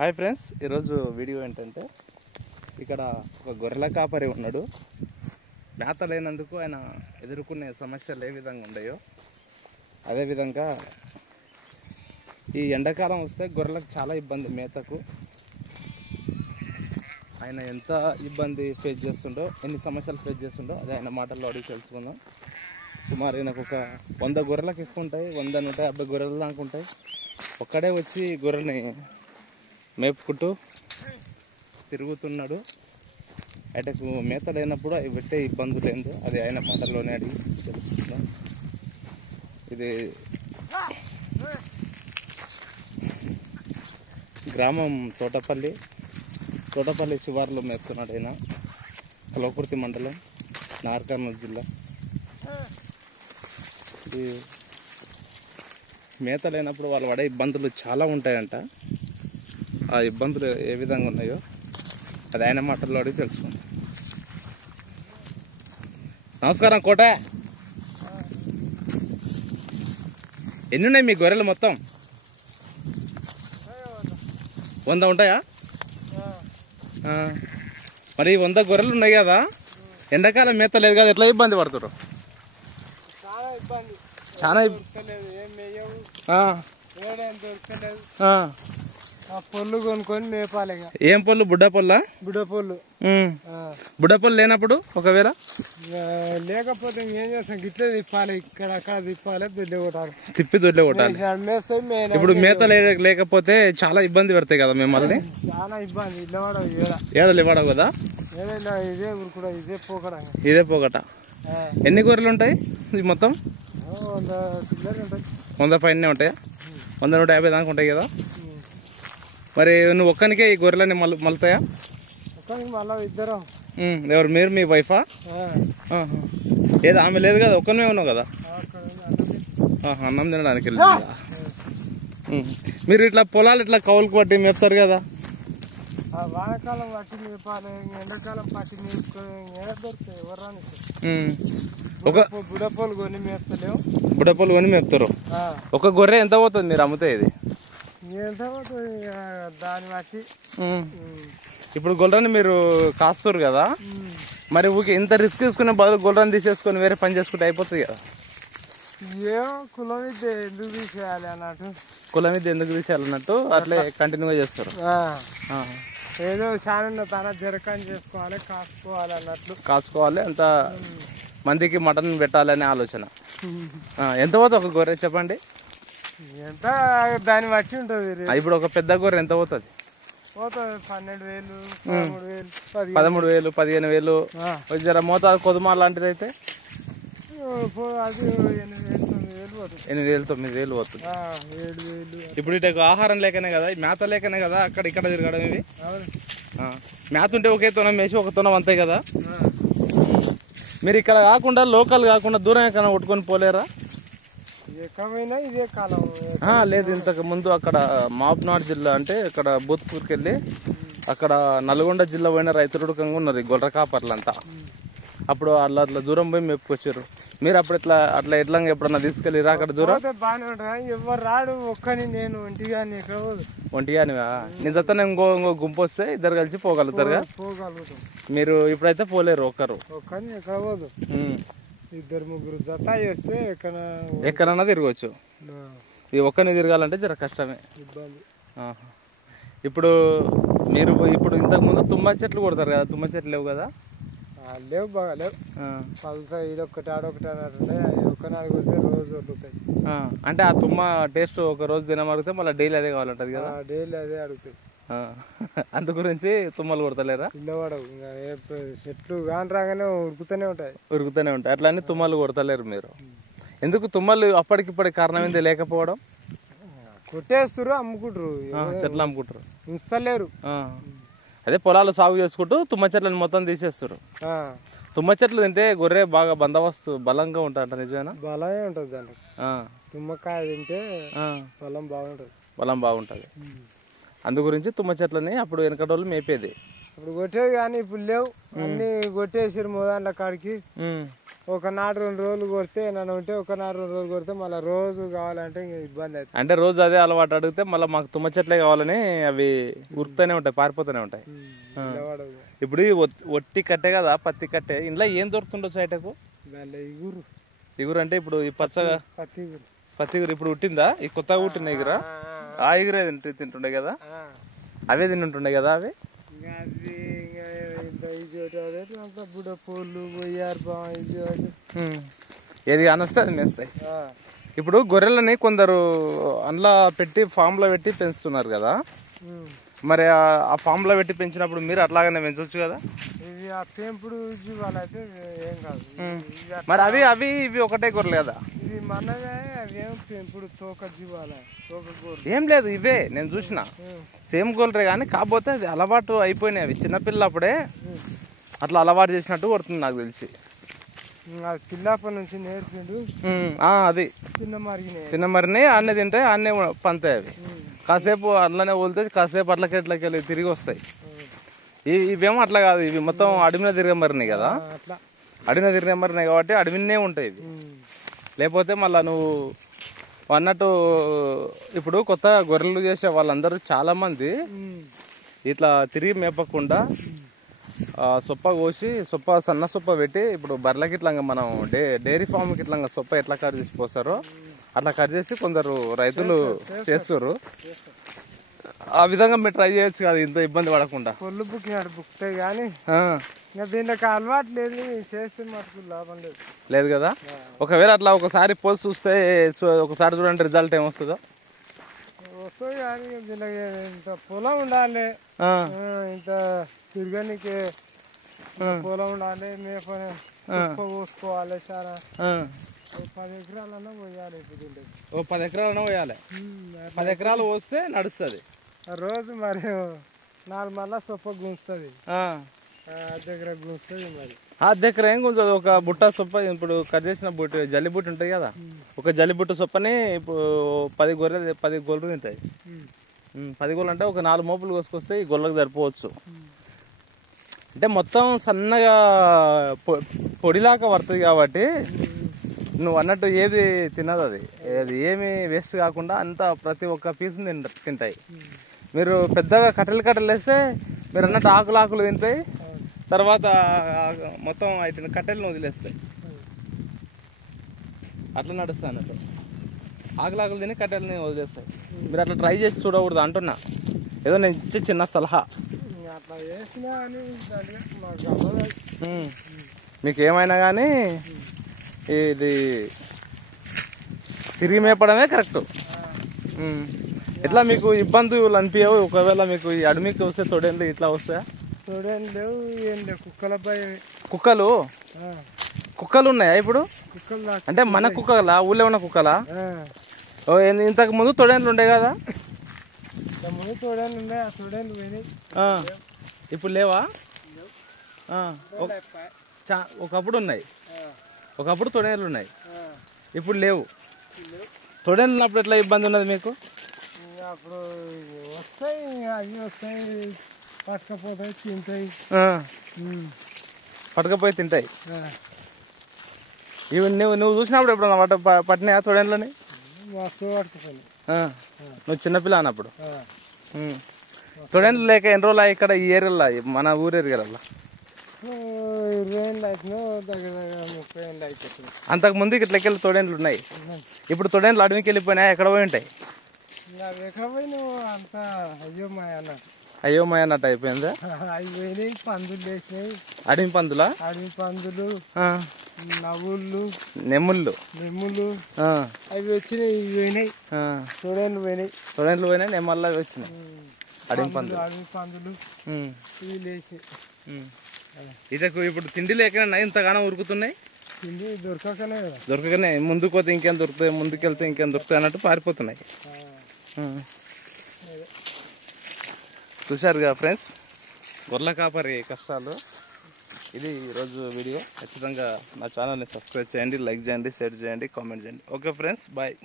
Hi friends, ఈరోజు video ఏంటంటే ఇక్కడ ఒక గొర్రెల కాపరి ఉన్నాడు. మేత లేనందుకు ఆయన ఎదుర్కొనే సమస్యలు ఏ విధంగా ఉన్నాయో అదేవిధంగా ఈ ఎండాకాలం వస్తే గొర్రెలకు చాలా ఇబ్బంది మేతకు. ఆయన ఎంత ఇబ్బంది ఫేస్ చేస్తుండో, ఎన్ని సమస్యలు ఫేస్ చేస్తుండో అది ఆయన మాటల్లో అడిగి తెలుసుకుందాం. సుమారు ఈయనకు ఒక 100 గొర్రెలకు ఎక్కువ ఉంటాయి, 100-150 గొర్రెలు దాకా ఉంటాయి. ఒక్కడే వచ్చి గొర్రెని మేపుకుంటూ తిరుగుతున్నాడు. ఆయనకు మేత లేనప్పుడు అవి పెట్టే ఇబ్బందులు ఏందో అది ఆయన మాటల్లోనే అడిగి తెలుసుకుందాం. ఇది గ్రామం తోటపల్లి శివార్లో మేపుతున్నాడు ఆయన. కల్వకుర్తి మండలం, నాగర్ జిల్లా. ఇది మేత లేనప్పుడు వాళ్ళు పడే ఇబ్బందులు చాలా ఉంటాయంట. ఆ ఇబ్బందులు ఏ విధంగా ఉన్నాయో అది ఆయన మాటల్లో అడిగి తెలుసుకుందాం. నమస్కారం కోట. ఎన్ని ఉన్నాయి మీ గొర్రెలు మొత్తం? 100 ఉంటాయా? మరి 100 గొర్రెలు ఉన్నాయి కదా, ఎండాకాలం మేత లేదు కదా, ఎట్లా ఇబ్బంది పడుతున్నారు? చాలా పొల్లు కొనుక్కొని మేపాలి. ఏం పొల్లు? బుడ్డ పొల్లా? బుడ్డ పొల్లు లేనప్పుడు ఒకవేళ లేకపోతే ఏం చేస్తాం, గిట్లే తిప్పాలి, ఇక్కడ అక్కడ తిప్పాలి, దొడ్లే కొట్టాలి, తిప్పి దొడ్లే కొట్టాలి. ఇప్పుడు మేత లేకపోతే చాలా ఇబ్బంది పెడతాయి కదా మిమ్మల్ని. చాలా ఇబ్బంది. ఏడలు ఇవ్వడం కదా, ఇదే కూడా ఇదే పోగట. ఎన్ని గొర్రెలు ఉంటాయి మొత్తం? 100 పైనే ఉంటాయా? 100-150 దాకా ఉంటాయి కదా. మరి నువ్వు ఒక్కనికే ఈ గొర్రెలని మలుతాయా? ఇద్దరం. ఎవరు మీరు? మీ వైఫా? ఏదో ఆమె లేదు కదా, ఒక్కనే ఉన్నావు కదా. అన్నం తినడానికి వెళ్ళి మీరు ఇట్లా పొలాలు ఇట్లా కౌలుకు పట్టి మేపుతారు కదా. వానకాలం పట్టి మేపాలి, ఎండాకాలం పట్టి దొరుకుతాయి. ఒక బుడపోలు కొని మేపుతలేము. బుడపోలు కొని మేపుతారు. ఒక గొర్రె ఎంత పోతుంది మీరు అమ్ముతే? ఇది ఎంత పోతుంది దాన్ని బట్టి. ఇప్పుడు గొర్రెని మీరు కాస్తారు కదా, మరి ఊరికి ఇంత రిస్క్ తీసుకునే బదులు గొర్రెని తీసేసుకొని వేరే పని చేసుకుంటే అయిపోతుంది కదా. ఏమో కులం విద్య ఎందుకు తీసేయాలి అన్నట్టు. కులం విద్య ఎందుకు తీసేయాలన్నట్టు అట్లే కంటిన్యూగా చేస్తారు. ఏదో చాలా తన జరకాన్ని చేసుకోవాలి, కాసుకోవాలి అన్నట్లు. కాసుకోవాలి, అంత మందికి మటన్ పెట్టాలనే ఆలోచన. ఎంత పోతుంది ఒక గొర్రె చెప్పండి? ఎంత దాన్ని బట్టి ఉంటుంది. ఇప్పుడు ఒక పెద్ద గొర్రె ఎంత పోతుంది? 12,000, 13,000, 15,000. జర మోతాదు కొదుమా లాంటిది అయితే 8,000-9,000 పోతుంది. ఇప్పుడు ఇటు ఆహారం లేకనే కదా, మేత లేకనే కదా అక్కడ ఇక్కడ తిరగడం. ఇవి మేత ఉంటే ఒకే తొనం వేసి ఒక తొనం అంతే కదా. మీరు ఇక్కడ కాకుండా లోకల్ కాకుండా దూరం ఎక్కడ కొట్టుకొని పోలేరా? ఇదే కాలం లేదు, ఇంతకు ముందు అక్కడ మహబూబ్నగర్ జిల్లా అంటే ఇక్కడ బూత్పూర్కి వెళ్ళి అక్కడ నల్గొండ జిల్లా పోయిన రైతులు ఉన్నారు గొర్రె కాపర్లంతా. అప్పుడు అట్లా దూరం పోయి మేపుకొచ్చారు. మీరు అప్పుడు అట్లా ఎట్లా ఎప్పుడన్నా తీసుకెళ్ళిరా అక్కడ దూరం? బాగానే ఉంటాయి. ఎవరు రాడు, ఒక్కని నేను ఒంటిగాని. ఎక్కడ ఒంటిగానివా? నేను చెప్తాను, ఇంకో గుంపు వస్తే ఇద్దరు కలిసి పోగలుగుతారుగా. మీరు ఇప్పుడైతే పోలేరు ఒక్కరు. ఒక్కని ఎక్కడ పోదు, 2-3 జత చేస్తే ఎక్కడన్నా తిరగచ్చు. ఇది ఒక్కరిని తిరగాలంటే జర కష్టమే, ఇబ్బంది. ఇప్పుడు మీరు ఇంతకు ముందు తుమ్మ చెట్లు కొడతారు కదా, తుమ్మ చెట్లు లేవు కదా? లేవు, బాగా లేవు. పల్స ఇదొక్కటి ఆడొకటి అన్నట్టు ఒక్క 4 వస్తే రోజు వదులుతాయి. అంటే ఆ తుమ్మ టేస్ట్ ఒక రోజు తినమడిగితే మళ్ళీ డైలీ అదే కావాలంటది కదా. డైలీ అదే అడుగుతాయి. అందు గురించి తుమ్మలు కొడతలేరా? ఇల్లవాడవు, చెట్లు కాని రాగానే ఉరుకుతూనే ఉంటాయి. అట్లా అని తుమ్మలు కొడతలేరు మీరు. ఎందుకు తుమ్మలు అప్పటికిప్పటికి కారణం ఏంది లేకపోవడం? కొట్టేస్తారు, అమ్ముకుంటారు, చెట్లు అమ్ముకుంటారు, ఉంచలేరు. అదే పొలాలు సాగు చేసుకుంటూ తుమ్మ చెట్లను మొత్తం తీసేస్తారు. తుమ్మ చెట్లు తింటే గొర్రె బాగా బందోబస్తు బలంగా ఉంటాయంట, నిజమేనా? బలమే ఉంటుంది దాంట్లో. తుమ్మకాయ తింటే బలం బాగుంటుంది. అందు గురించి తుమ్మ చెట్లని అప్పుడు వెనకటోళ్ళు మేపేది. ఇప్పుడు కొట్టేది కానీ ఇప్పుడు లేవు, అన్ని కొట్టేసారు మొదల కాడికి. ఒక నాడు 2 రోజులు కొడితే నన్ను ఉంటే, ఒక నాడు 2 రోజులు కొడితే మళ్ళీ రోజు కావాలంటే ఇంక ఇబ్బంది అవుతుంది. అంటే రోజు అదే అలవాటు అడిగితే మళ్ళీ మాకు తుమ్మ చెట్లే కావాలని అవి ఉరుకుతూనే ఉంటాయి, పారిపోతూనే ఉంటాయి. ఇప్పుడు ఒట్టి కట్టే కదా, పత్తి కట్టే, ఇంట్లో ఏం దొరుకుతుండొచ్చు ఐటకు? ఇగురు. ఇగురు అంటే ఇప్పుడు ఈ పచ్చగా పత్తి ఇగురు ఇప్పుడు ఉట్టిందా? ఈ కొత్తగా ఉట్టిన ఇగురా? ఆ ఇగురే తింటుండే కదా, అవే తింటుండే కదా అవి. ఏది అనొస్తే అది మేస్తాయి. ఇప్పుడు గొర్రెలని కొందరు అందులో పెట్టి ఫామ్ లో పెట్టి పెంచుతున్నారు కదా, మరి ఆ ఫామ్ లో పెట్టి పెంచినప్పుడు మీరు అట్లాగనే పెంచవచ్చు కదా. పెంపుడు జీవాలైతే ఏం కాదు. మరి అవి ఇవి ఒకటే గొర్రెలు కదా? ఇవి మనమే, అవేం పెంపుడు తోక జీవాల, తోక గొర్రెలు ఏం లేదు, ఇవే నేను చూసిన సేమ్ గొర్రెలే కానీ కాకపోతే అది అలవాటు అయిపోయినాయి. అవి చిన్నపిల్లప్పుడే అట్లా అలవాటు చేసినట్టు కొడుతుంది నాకు తెలిసి. పిల్లప్పటి నుంచి నేర్పిండు. అది చిన్న మరిని అన్నీ తింటే అన్నీ పంతాయి. అవి కాసేపు అట్లనే వదిలితే కాసేపు అట్లకి ఇట్లకి వెళ్ళి తిరిగి వస్తాయి. ఇవేమో అట్లా కాదు, ఇవి మొత్తం అడవిలో తిరిగే మరినాయి కదా, అడవిలో తిరిగే మరినాయి కాబట్టి అడవినే ఉంటాయి ఇవి. లేకపోతే మళ్ళీ నువ్వు అన్నట్టు ఇప్పుడు కొత్త గొర్రెలు చేసే వాళ్ళందరూ చాలా మంది ఇట్లా తిరిగి మేపకుండా సొప్ప కోసి సన్న సొప్ప పెట్టి, ఇప్పుడు బర్రెలకి ఇట్లా మనం డైరీ ఫామ్కి ఇట్లా సొప్ప ఎట్లా కట్ చేసి పోస్తారో అట్లా కట్ చేసి కొందరు రైతులు చేస్తారు. ఆ విధంగా మీరు ట్రై చేయొచ్చు కదా, ఇంత ఇబ్బంది పడకుండా. కొల్లు బుక్తాయి కానీ దీనికి అలవాటు లేదు, చేస్తే మటుకు లాభం లేదు కదా. ఒకవేళ అట్లా ఒకసారి పోసి చూస్తే, ఒకసారి చూడండి రిజల్ట్ ఏమొస్తుందో. వస్తుంది కానీ దీనికి ఇంత పొలం ఉండాలి, ఇంత తిరగనికి పొలం ఉండాలి, పోసుకోవాలి. చాలా 10 ఎకరాలన్నా పోయాలి. ఇప్పుడు 10 ఎకరాలన్నా పోయాలి. 10 ఎకరాలు పోస్తే నడుస్తుంది. రోజు మరి 4 మళ్ళా సొప్ప గుంజుతుంది, దగ్గర గుంజుతుంది. మరి దగ్గర ఏం గుంజదు, ఒక బుట్ట సొప్ప ఇప్పుడు కట్ చేసిన బుట్ట జల్లి బుట్ట ఉంటుంది కదా, ఒక జల్లి బుట్ట సొప్పని ఇప్పుడు 10 గొర్రెలు తింటాయి. 10 గొర్రెలు అంటే ఒక 4 మోపులు కోసుకొస్తే ఈ గొర్రెలకు సరిపోవచ్చు. అంటే మొత్తం సన్నగా పొడిలాగా పడుతుంది కాబట్టి నువ్వు అన్నట్టు ఏది తినదు, అది ఏమి వేస్ట్ కాకుండా అంతా ప్రతి ఒక్క పీసు తింటాయి. మీరు పెద్దగా కట్టెలు వేస్తే మీరు అన్నట్టు ఆకులు తింటాయి, తర్వాత మొత్తం వాటిని కట్టెలను వదిలేస్తాయి. అట్లా నడుస్తాయి అన్నట్టు, ఆకులు తిని కట్టెలని వదిలేస్తాయి. మీరు అట్లా ట్రై చేసి చూడకూడదు అంటున్నా, ఏదో నేను ఇచ్చే చిన్న సలహా. మీకు ఏమైనా కానీ ఇది తిరిగి మేపడమే కరెక్ట్. ఎట్లా మీకు ఇబ్బందులు అనిపించవు? ఒకవేళ మీకు ఈ అడవికి వస్తే తొడేళ్ళు ఇట్లా వస్తాయా? కుక్కలు ఉన్నాయా ఇప్పుడు? అంటే మన కుక్కలా, ఊళ్ళో ఉన్న కుక్కలా? ఇంతకు ముందు తొడేళ్ళు ఉండే కదా? ఇప్పుడు లేవా? ఒకప్పుడు ఉన్నాయి, ఒకప్పుడు తొడేళ్ళు ఉన్నాయి, ఇప్పుడు లేవు. తొడేళ్ళు ఉన్నప్పుడు ఎట్లా ఇబ్బంది ఉన్నది మీకు? అప్పుడు వస్తాయి, అవి వస్తాయి, పట్టుకపోతాయి, తింటాయి. పట్టుకపోయి తింటాయి. ఇవి నువ్వు చూసినప్పుడు ఎప్పుడు పట్టినాయా తొడేళ్ళని? పట్టుకుపోయి. నువ్వు చిన్నపిల్ల అన్నప్పుడు తొడేళ్ళు లేక ఎన్ని రోజులు ఇక్కడ ఈ ఏరియాలో, మన ఊరు ఏరియాలో? 20 ఏళ్ళు అవుతుంది, దగ్గర 30 ఏళ్ళు అయిపోతుంది. అంతకు ముందు ఇట్లకెళ్ళి తొడేళ్ళు ఉన్నాయి, ఇప్పుడు తొడేళ్ళు అడవికి వెళ్ళిపోయినాయి, ఎక్కడ పోయి ఉంటాయి? ఎక్కడ పోయి నువ్వు అంత అయోమయ అన్నట్టు అయిపోయిందా? అవి పోయినాయి, పందులు వేసినాయి. అడవి పందులా? అడవి పందులు, నవ్వుళ్ళు, నెమ్ముళ్ళు అవి వచ్చినాయి, ఇవి పోయినాయి. తొడేళ్ళు పోయినాయి, నెమ్మల్లా వచ్చినాయి. అడవి పందులు ఇవి లేచినాయి. ఇతకు ఇప్పుడు తిండి లేకనే ఇంతగానో ఉరుకుతున్నాయి. తిండి దొరకకనే ముందుకు పోతే ఇంకేం దొరుకుతాయి, ముందుకెళ్తే ఇంకేం దొరుకుతాయి అన్నట్టు పారిపోతున్నాయి. చూశారుగా ఫ్రెండ్స్, గొర్రెల కాపరి కష్టాలు. ఇది ఈరోజు వీడియో. ఖచ్చితంగా నా ఛానల్ని సబ్స్క్రైబ్ చేయండి, లైక్ చేయండి, షేర్ చేయండి, కామెంట్ చేయండి. Okay friends, bye.